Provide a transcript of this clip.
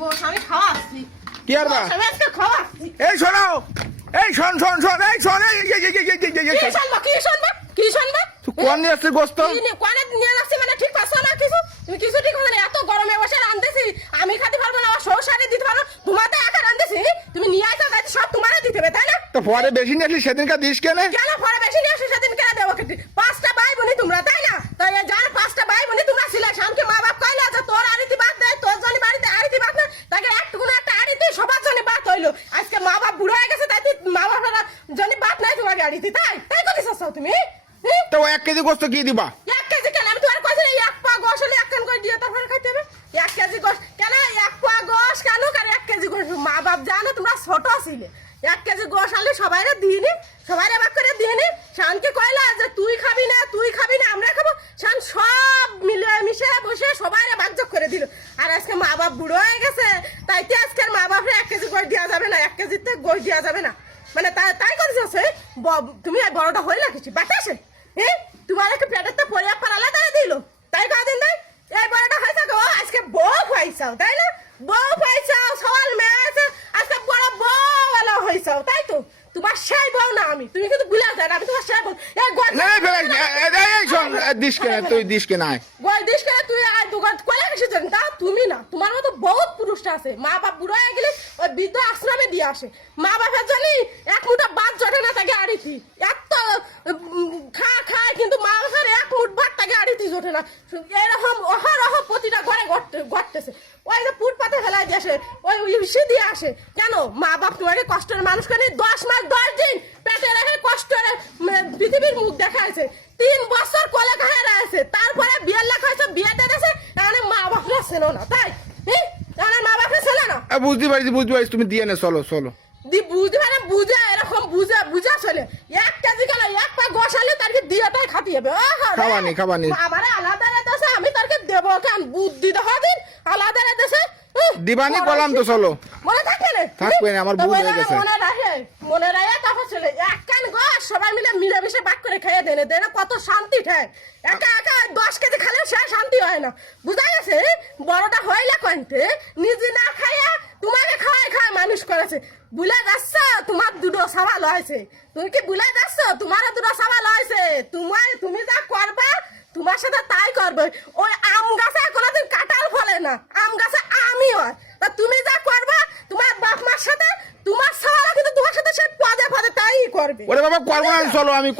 গোশ আমি খাওয়াচ্ছি। কি আর বা? গোশ আমি আজকে খাওয়াচ্ছি। এই শোনো, এই শোন শোন শোন, এই শোন, এই কি শুনবো? কি শুনবো? কি শুনবো? তুই কোন নিয়ে আসছিস গোস্ত? কোনে নিয়ে আসছি মানে ঠিক পাচ্ছ না কিছু? তুমি কিছু ঠিক বলো না। এত গরমে বসে রান্ধতেছি, আমি খাতে পারবো না, আমার সংসারে দিতে পারবো না। তোমাতে একা রান্ধতেছি, তুমি নিয়ে আসো, তাই সব তোমারে দিতে হবে, তাই না? তো পরে বেশি নিয়ে আসলি সেদিনকার দিস কেন? কেন পরে বেশি নিয়ে আসি সেদিন কেন দেবো? পাঁচটা ভাই বোনি তোমরা, তাই না? তাই যার পাঁচটা ভাই বোনি তোমরা ছিলে, শামকে মা বাপ কইলা যে তোর আড়িতে বাদ দেয়, তোর জন্য বাড়িতে আড়িতে বাদ না, তাকে একটুকুন একটা আড়িতে সবার জন্য বাদ হইলো। আজকে মা বাপ বুড়ো হয়ে গেছে, তাই মা বাপেরা জন্য বাদ নাই তোমাকে আড়িতে, তাই তাই করিস তুমি? তো 1 কেজি গোস্ত কি দিবা? 1 কেজি কেন? আমি তোমার কাছে এক পা গোশ হলে এক কান করে দিয়ে তারপরে খাইতে হবে। 1 কেজি গোশ কেন? 1 পা গোশ কেন? কার 1 কেজি গোশ? মা বাপ জানো তোমরা ছোট ছিলে, 1 কেজি গোশ আনলে সবাইরে দিইনি, সবাইরে ভাগ করে দিইনি। শানকে কইলা যে তুই খাবি না, তুই খাবি না, আমরা খাবো। শান সব মিলে মিশে বসে সবাইরে ভাগ যোগ করে দিল। আর আজকে মা বাপ বুড়ো হয়ে গেছে, তাইতে আজকে মা বাপরে 1 কেজি গোশ দেওয়া যাবে না, 1 কেজিতে গোশ দেওয়া যাবে না। মানে তাই করেছে তুমি বড়টা হইলা কিছু বাতাসে? তোমার একটা পেটের তো পরিয়া পারালে তাই দিল, তাই কাদিন দেয় এই বড়টা হয়েছে গো। আজকে বউ পাইছাও, তাই না? বউ পাইছাও, সওয়াল মেয়ে আছে, আজকে বড় বউ वाला হইছাও, তাই তো? তোমার সেই বউ না আমি, তুমি কিন্তু ভুলে যাও, আমি তোমার সেই বউ। এই গোল না এই শোন, দিস কেন তুই? দিস কেন? গোল দিস কেন তুই? আর দুগান কয়লা কিছু জানি তা তুমি না, তোমার মতো বহুত পুরুষটা আছে। মা বাপ বুড়ো হয়ে গেলে ওই বৃদ্ধ আশ্রমে দিয়ে আসে। মা বাপের জন্য এক মুঠা ভাত জটে না, তাকে আড়িতি এত খায়, কিন্তু মা বাপের এক মুঠ ভাত তাকে আড়িতি জোটে না। এরকম অহরহ প্রতিটা ঘরে ঘটতেছে। ওই যে ফুটপাতে ফেলাই দিয়ে আসে, ওই ইসে দিয়ে আসে। কেন? মা বাপ তোমাকে কষ্টের মানুষ করে 10 মাস 10 দিন পেটে রেখে কষ্টের পৃথিবীর মুখ দেখাইছে। 3 বছর কোলে খায় আছে, তারপরে বিয়ের লেখা হয়েছে, বিয়ে দিয়েছে। তাহলে মা বাপরা ছিল না, তাই? তাহলে মা বাপরা ছিল না। বুঝতে পারিস, তুমি দিয়ে নে, চলো চলো। বুঝতে পারে বুঝে, এরকম বুঝা চলে। 1 কেজি কেন 1 পা গোসালে তাকে দিয়ে তাই খাতি হবে। খাবানি আমার আলাদা রেতেছে, আমি তাকে দেবো কেন? বুদ্ধি দেখা দিন আলাদা রেতেছে। দিবানি বললাম তো, চলো। মনে থাকবে না? থাকবে না, আমার ভুল হয়ে গেছে। মনে রাখে তারপর চলে এক কান গোস সবাই মিলে মিলেমিশে ভাগ করে খেয়ে দেনে কত শান্তি ঠায়। একা একা 10 কেজি খেলে সে শান্তি হয় না, বুঝা গেছে? বড়টা হইলে কইতে নিজে না খাইয়া তোমাকে খাওয়াই মানুষ করেছে। বুলা যাচ্ছ তোমার দুটো সওয়াল হয়েছে। তুমি কি বুলা যাচ্ছ? তোমারও দুটো সওয়াল হয়েছে। তুমি যা করবা তোমার সাথে তাই করবে। ওই আম গাছে কোনোদিন কাঁঠাল ফলে না, আম গাছে আমই হয়। তা তুমি যা করবা তোমার বাপ মার সাথে, তোমার সওয়াল কিন্তু তোমার সাথে সে পদে পদে তাই করবে। ওরে বাবা, করবো না, চলো। আমি